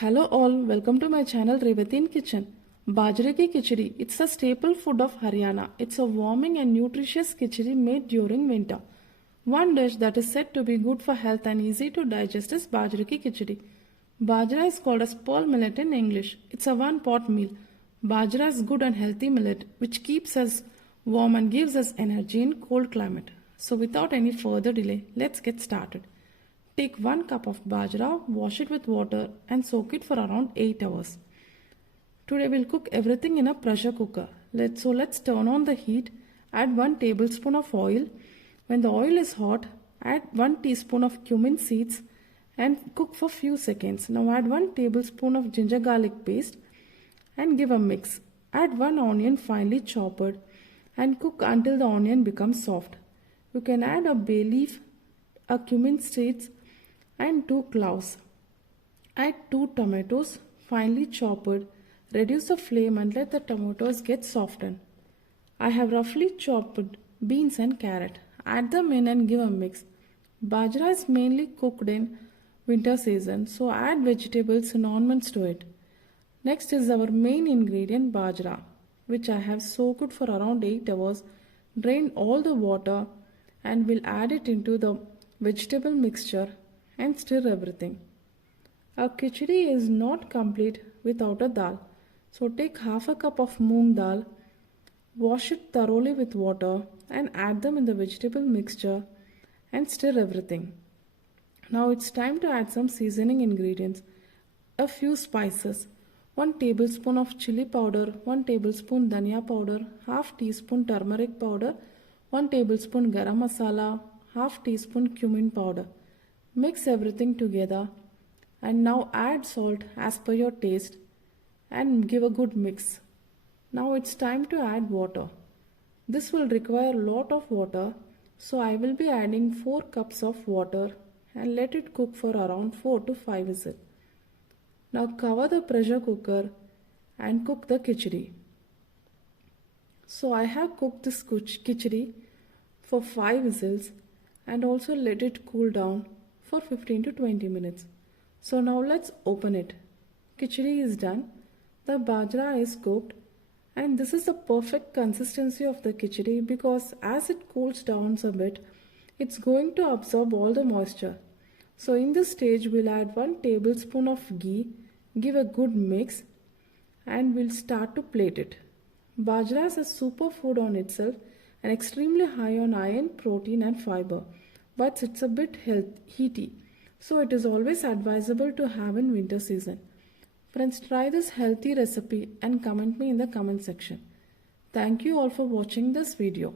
Hello all, welcome to my channel Revathi in Kitchen. Bajra ki khichdi, it's a staple food of Haryana. It's a warming and nutritious khichdi made during winter. One dish that is said to be good for health and easy to digest is Bajra ki khichdi. Bajra is called as pearl millet in English. It's a one-pot meal. Bajra is good and healthy millet which keeps us warm and gives us energy in cold climate. So without any further delay, let's get started. Take 1 cup of bajra, wash it with water and soak it for around 8 hours. Today we'll cook everything in a pressure cooker. Let's turn on the heat, add 1 tablespoon of oil. When the oil is hot, add 1 teaspoon of cumin seeds and cook for few seconds. Now add 1 tablespoon of ginger garlic paste and give a mix. Add 1 onion finely chopped and cook until the onion becomes soft. You can add a bay leaf, a cumin seeds and 2 cloves. Add 2 tomatoes finely chopped. Reduce the flame and let the tomatoes get softened. I have roughly chopped beans and carrot. Add them in and give a mix. Bajra is mainly cooked in winter season, so add vegetables and ornaments to it. Next is our main ingredient bajra, which I have soaked for around 8 hours. Drain all the water and will add it into the vegetable mixture and stir everything. Our khichdi is not complete without a dal. So take half a cup of moong dal, wash it thoroughly with water and add them in the vegetable mixture and stir everything. Now it's time to add some seasoning ingredients. A few spices. 1 tablespoon of chili powder, 1 tablespoon dhania powder, half teaspoon turmeric powder, 1 tablespoon garam masala, half teaspoon cumin powder. Mix everything together and now add salt as per your taste and give a good mix. Now it's time to add water. This will require a lot of water, so I will be adding 4 cups of water and let it cook for around 4 to 5 whistles. Now cover the pressure cooker and cook the khichdi. So I have cooked this khichdi for 5 whistles and also let it cool down for 15 to 20 minutes. So now let's open it. Khichdi is done. The bajra is cooked and this is the perfect consistency of the khichdi because as it cools down a bit, it's going to absorb all the moisture. So in this stage, we'll add 1 tablespoon of ghee, give a good mix and we'll start to plate it. Bajra is a superfood on itself and extremely high on iron, protein and fiber. But it's a bit heaty, so it is always advisable to have in winter season. Friends, try this healthy recipe and comment me in the comment section. Thank you all for watching this video.